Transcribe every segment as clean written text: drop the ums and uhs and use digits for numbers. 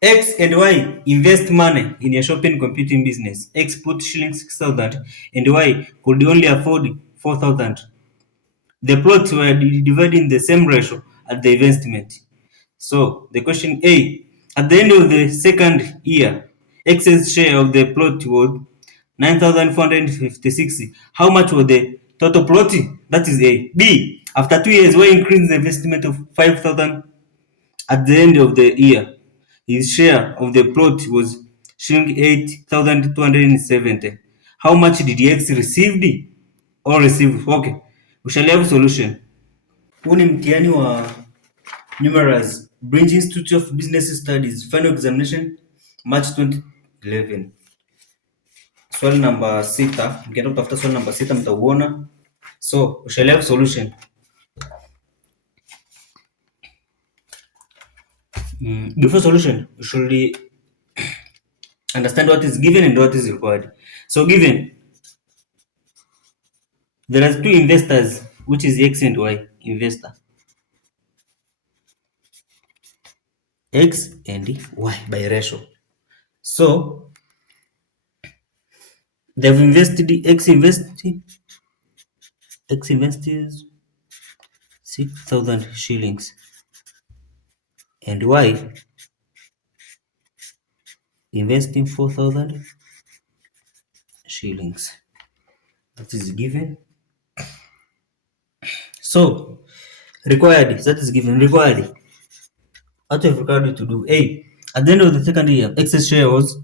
X and Y invest money in a shopping computing business. X put shillings 6,000 and Y could only afford 4,000. The plots were divided in the same ratio at the investment. So the question A, at the end of the second year, X's share of the plot was 9,456. How much was the total plot? That is A. B, after 2 years, Y increased the investment of 5,000 at the end of the year. His share of the plot was shilling 8,270. How much did X receive or receive? Okay, we shall have solution. Huu ni mtihani wa numerals Bridge Institute of Business Studies final examination March 2011. Swali namba 6, mkienda kutafuta swali namba 6 mtauona. So we shall have solution. Before solution, we should understand what is given and what is required. So given, there are two investors, which is X and Y. Investor X and Y by ratio. So they've invested, X invested 6,000 shillings and Y investing 4,000 shillings. That is given. So required, that is given. Required, what we have required to do? A, at the end of the second year, X's share was,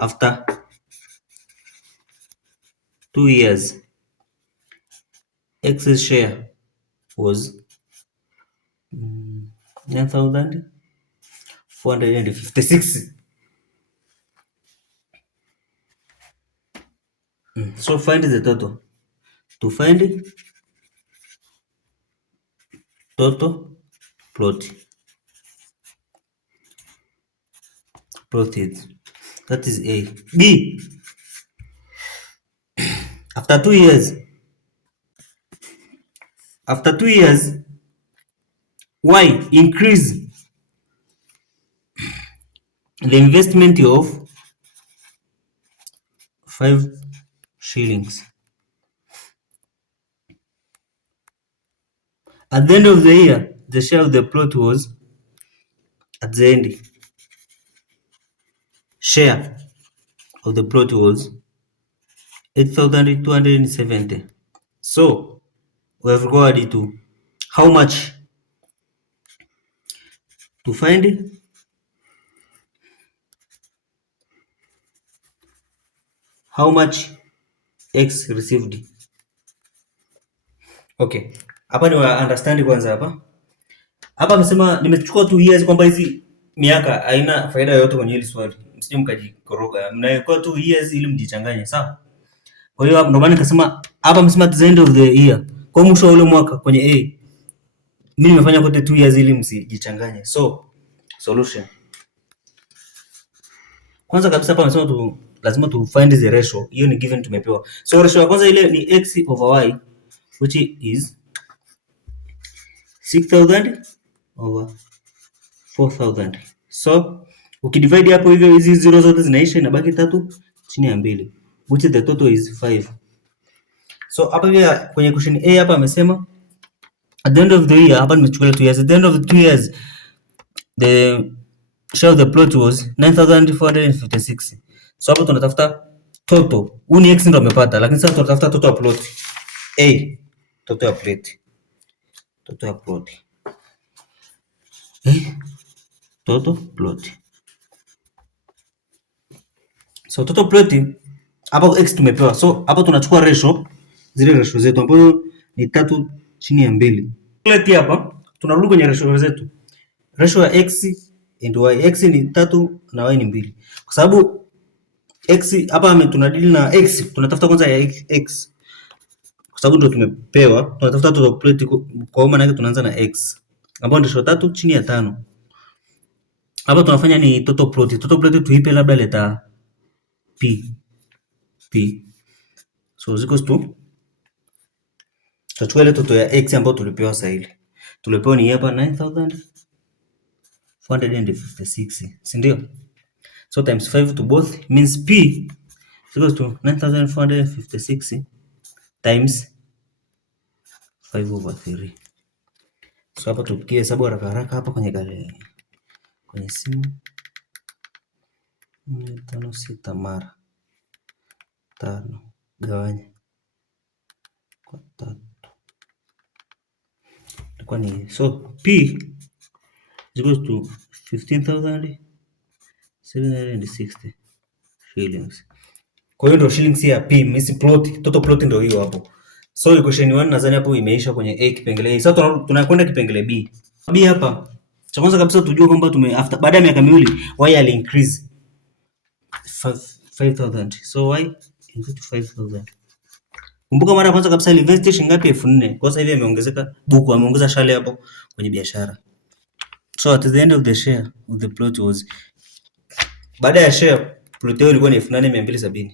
after 2 years, X's share was 9,456. So find the total. To find total profit, that is A. B, after 2 years, Y increase the investment of 5 shillings. At the end of the year, the share of the plot was, at the end, share of the plot was 8,270. So we have required to how much to find how much X received. Okay, hapa ni understand kwanza. Hapa amesema nimechukua 2 years, kwamba hizi miaka haina faida yoyote kwenye hili swali, msije mkajikoroga, mnaikuwa 2 years ili mjichanganye, sawa? Kwa hiyo ndio maana nikasema hapa amesema at the end of the year, kwa mwisho wa ule mwaka kwenye A. Mimi nimefanya kote 2 years ili msijichanganye. So solution, kwanza kabisa hapa amesema lazima tu find the ratio. Hiyo ni given, tumepewa. So ratio ya kwanza ile ni X over Y, which is 6,000 over 4,000. So ukidivide hapo hivyo, hizi zero zote zinaisha, inabaki 3 chini ya 2, which the total is 5. So hapa pia kwenye question A hapa amesema at the end of the year, hapa nimechukua 2 years. At the end of the 2 years, the share of the plot was 9,456. So hapo tunatafuta total. Huu ni X ndo amepata, lakini sasa tunatafuta total plot. A, total plot. Total plot. Total plot. So total plot hapo X tumepewa. So hapo tunachukua ratio, zile ratio zetu ambazo ni 3 chini ya 2. Plot hapa tunarudi kwenye ratio zetu. Ratio ya X and Y. X ni 3 na Y ni 2. Kwa sababu X hapa tunadili na X, tunatafuta kwanza ya X. Kwa sababu ndio tumepewa, tunatafuta total plot, kwa maana yake tunaanza na X ambayo ndio 3 chini ya 5. Hapa tunafanya ni total plot. Total plot tuipe labda leta P. So ziko tu tutachukua ile total ya X ambayo tulipewa sasa ile. Tulipewa ni hapa 456, si ndio? So times 5 to both means P is equal to 9456 times 5/3. So hapa tupigie hesabu haraka haraka hapa kwenye simu. 456 mara 5 gawanya kwa 3 itakuwa ni, so P is equal to 15,760 shillings. Kwa hiyo ndio shillings ya P, means plot, total plot ndio hiyo hapo. So equation 1 nadhani hapo imeisha kwenye A kipengele A. Sasa tunakwenda kipengele B. B hapa cha kwanza kabisa tujue kwamba after baada ya miaka miwili y ali increase 5,000. So y into 5,000. Kumbuka mara kwanza kabisa ali invest shilingi ngapi? 4,000. Kwa sasa hivi ameongezeka buku, ameongeza shale hapo kwenye biashara. So at the end of the share of the plot was, baada ya share plot hiyo ilikuwa ni 8,270.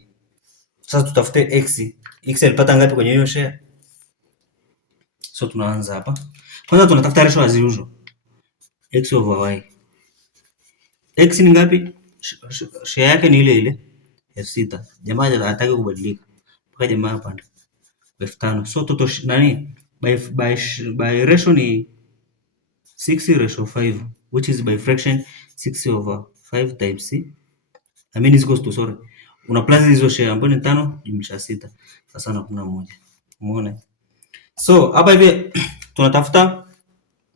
Sasa tutafute x. X alipata ngapi kwenye hiyo share? So tunaanza hapa. Kwanza tunatafuta ratio as usual. X over y. X ni ngapi? Share yake ni ile ile 6,000. Jamaa anataka kubadilika. Mpaka jamaa hapa 5,000. So total nani? By ratio ni 6:5, which is by fraction 6/5 times C. I mean is equals to, sorry. Una plus hizo share ambapo ni 5 jumlisha 6. Sasa na 11. Umeona? So hapa hivi tunatafuta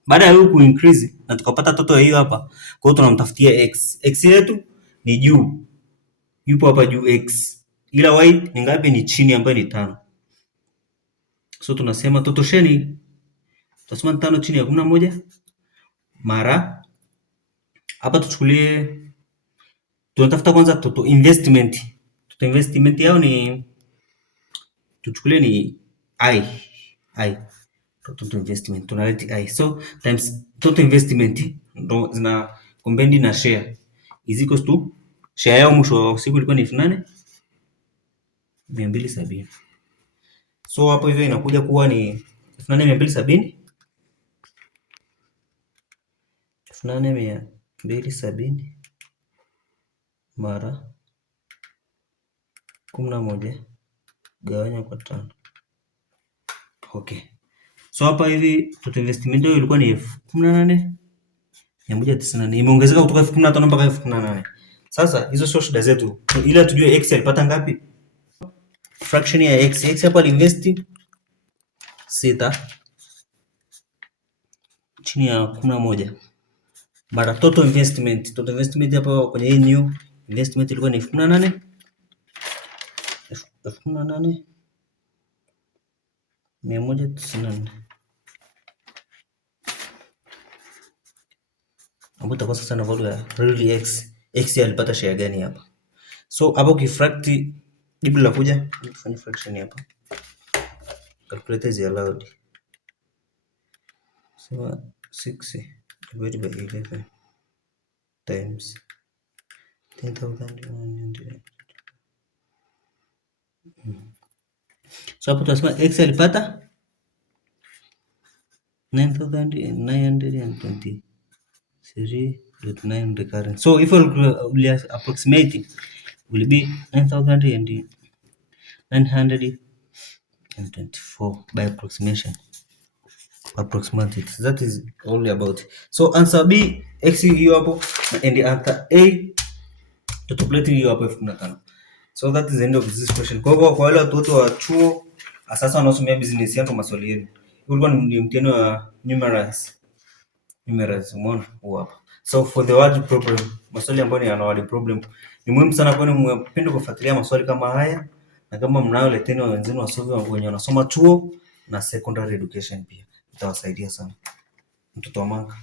baada ya huku increase na tukapata total hiyo hapa. Kwa hiyo tunamtafutia x. X yetu ni juu. Yupo hapa juu x. Ila y ni ngapi? Ni chini ambayo ni 5. So tunasema total share ni, tutasema 5 chini ya 11 mara hapa tuchukulie, tunatafuta kwanza total investment. Total investment yao ni, tuchukulie ni I. Total investment tunaleta I. So times total investment ndo zina combined na share is equals to, share yao mwisho wa siku ilikuwa ni 8,270. So hapo hivyo inakuja kuwa ni 8,270 mara 11 gawanya kwa 5. Okay. So hapa hivi total investment hiyo ilikuwa ni 18,194. Imeongezeka kutoka 15,000 mpaka 18,000. Sasa hizo sio shida zetu. Ila tujue x alipata ngapi? Fraction ya x. X hapa aliinvest 6 chini ya 11 mara total investment. Total investment hapo kwenye hii new investment ilikuwa ni 18,194 ambapo itakuwa sasa na value ya really x. X alipata share gani hapa? So hapo ukifract jibu la kuja tufanye fraction hapa. Calculator is allowed. So 6 divided by 11 times 10,100. So hapo tunasema x alipata 9,923.9 recurrent. So if we approximate, will be 9,924 by approximation. Approximately. That is only about. So answer B, x hiyo hapo, and answer A total plot hiyo hapo 15,000. So that is the end of this question. Kwa wale watoto wa chuo sasa wanaosomea business yangu maswali yenu. Ulikuwa ni mtihani wa numerals. Umeona hapa. So for the word problem, maswali ambayo ni word problem ni muhimu sana kwani mpende kufuatilia maswali kama haya, na kama mnao leteni wenzenu wasomi wenye wanasoma chuo na secondary education pia. Itawasaidia sana. Mtoto wa Manga.